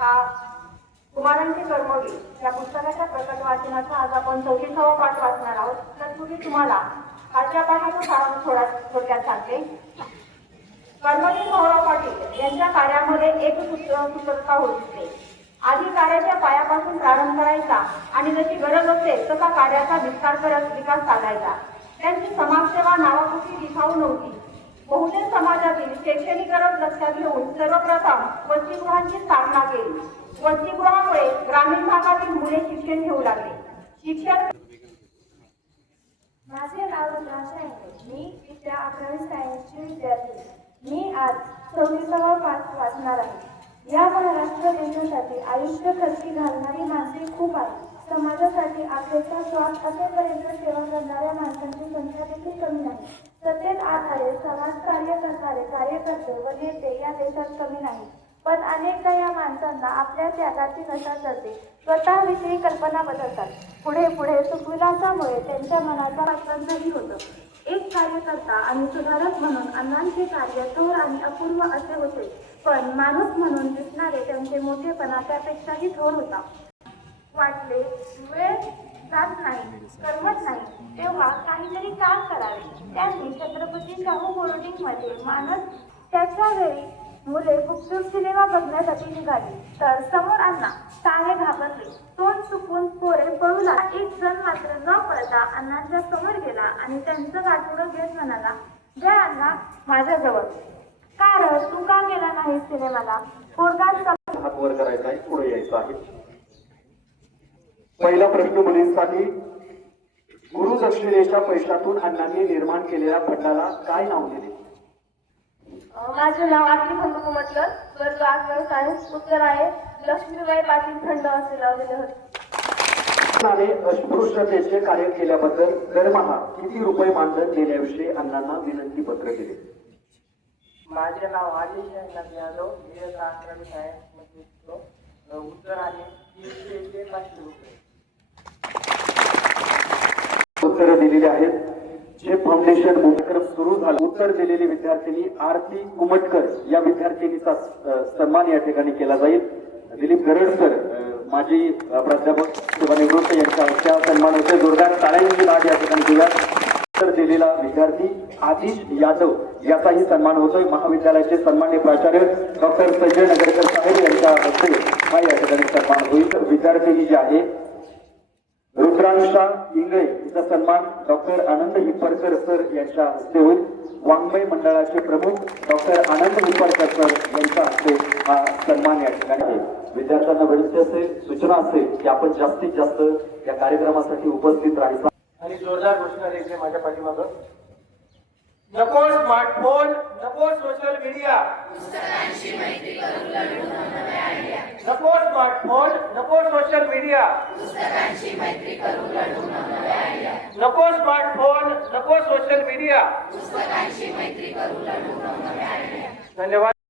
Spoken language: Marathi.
हा कुमारांचे कर्मवीर या पुस्तकाच्या प्रकट वाचनाचा आज आपण चौतीसावा पाठ वाचणार आहोत. तत्पूर्वी तुम्हाला आजच्या पाठाचा सारांश थोडा थोडक्यात सांगते. कर्मवीर भाऊराव पाटील यांच्या कार्यामध्ये एक सूत्र सूत्रता होती. आधी कार्याच्या पायापासून प्रारंभ करायचा आणि जशी गरज असेल तसा कार्याचा विस्तार करत विकास साधायचा. त्यांची समाजसेवा नावापुरती दिखाऊ नव्हती. बहुजन समाजातील शैक्षणिक गरज लक्षात घेऊन सर्वप्रथम वसतिगृहांची स्थापना केली. वसतिगृहामुळे ग्रामीण भागातील मुले शिक्षण घेऊ लागले. शिक्षण माझे नाव रुद्रांश आहे. मी विद्या अकरावी सायन्सची विद्यार्थी. मी आज सव्वीसावा पाठ वाचणार आहे. या महाराष्ट्र देशासाठी आयुष्य खर्ची घालणारी माणसे खूप आहेत. समाजासाठी अखेरचा श्वास असेपर्यंत सेवा करणाऱ्या माणसांची संख्या देखील कमी नाही. सत्तेत आधारे समाजकार्य करणारे कार्यकर्ते व नेते या देशात कमी नाही पण अनेकदा या माणसांना आपल्या त्यागाची नशा चढते. स्वतःविषयी कल्पना बदलतात. पुढे पुढे सुखविलासामुळे त्यांच्या मनाचा वाचनही होतं. एक कार्यकर्ता आणि सुधारक म्हणून अण्णांचे कार्य थोर आणि अपूर्व असे होते. पण माणूस म्हणून दिसणारे त्यांचे मोठेपणा त्यापेक्षाही थोर होता. वाटले वेळ जात नाही करमत नाही. तेव्हा काहीतरी काम करावे. त्यांनी शाहू बोर्डिंगमध्ये मानस त्याच्या वेळी मुले गुपचूप सिनेमा बघण्यासाठी निघाली. तर समोर अण्णा सारे घाबरले. तोंड चुकून पोरे पळू एक जण मात्र न पळता अण्णांच्या समोर गेला आणि त्यांचं गाठोडं घेत म्हणाला जय अण्णा माझ्याजवळ. कारण तू का गेला नाही सिनेमाला? पोरगाच हात वर करायचा आहे पुढे यायचं आहे. पहिला प्रश्न मुलींसाठी दक्षिणेच्या पैशातून अण्णांनी निर्माण केलेल्या फंडाला काय नाव दिले? माझे नाव आरती खंडू म्हटलं वर्ग आठवण सायन्स उत्तर आहे लक्ष्मीबाई पाटील खंड असे लावलेले होते. नाने अस्पृश्यतेचे कार्य केल्याबद्दल दरमहा किती रुपये मानधन देण्याविषयी अण्णांना विनंती पत्र दिले? माझे नाव आदिश यांना यादव मी सायन्समध्ये उत्तर आहे तीनशे ते पाचशे रुपये. उत्तरं आहेत. जे फाउंडेशन उपक्रम सुरू झाला उत्तर दिलेली विद्यार्थिनी आरती कुमटकर या विद्यार्थिनीचा सन्मान या ठिकाणी केला जाईल. दिलीप गरडकर माजी प्राध्यापक सेवानिवृत्त यांच्या हस्ते सन्मान होते. जोरदार टाळ्यांची लाट या ठिकाणी दिल्या. उत्तर दिलेला विद्यार्थी आदिश यादव याचाही सन्मान होतोय. महाविद्यालयाचे सन्मान्य प्राचार्य डॉक्टर संजय नगरकर साहेब यांच्या हस्ते हा या ठिकाणी सन्मान होईल. तर विद्यार्थिनी जी आहे रुद्रांशा इंगळे हिचा सन्मान डॉक्टर आनंद हिप्परकर सर यांच्या हस्ते होईल. वाङ्मय मंडळाचे प्रमुख डॉक्टर आनंद हिप्परकर सर यांच्या हस्ते हा सन्मान या ठिकाणी आहे विद्यार्थ्यांना विनंती असेल सूचना असेल की आपण जास्तीत जास्त या कार्यक्रमासाठी उपस्थित राहायचं. आणि जोरदार घोषणा द्यायची माझ्या पाठीमागं. नको स्मार्टफोन नको सोशल मीडिया नको स्मार्टफोन नको सोशल मीडिया नको स्मार्टफोन नको सोशल मीडिया धन्यवाद.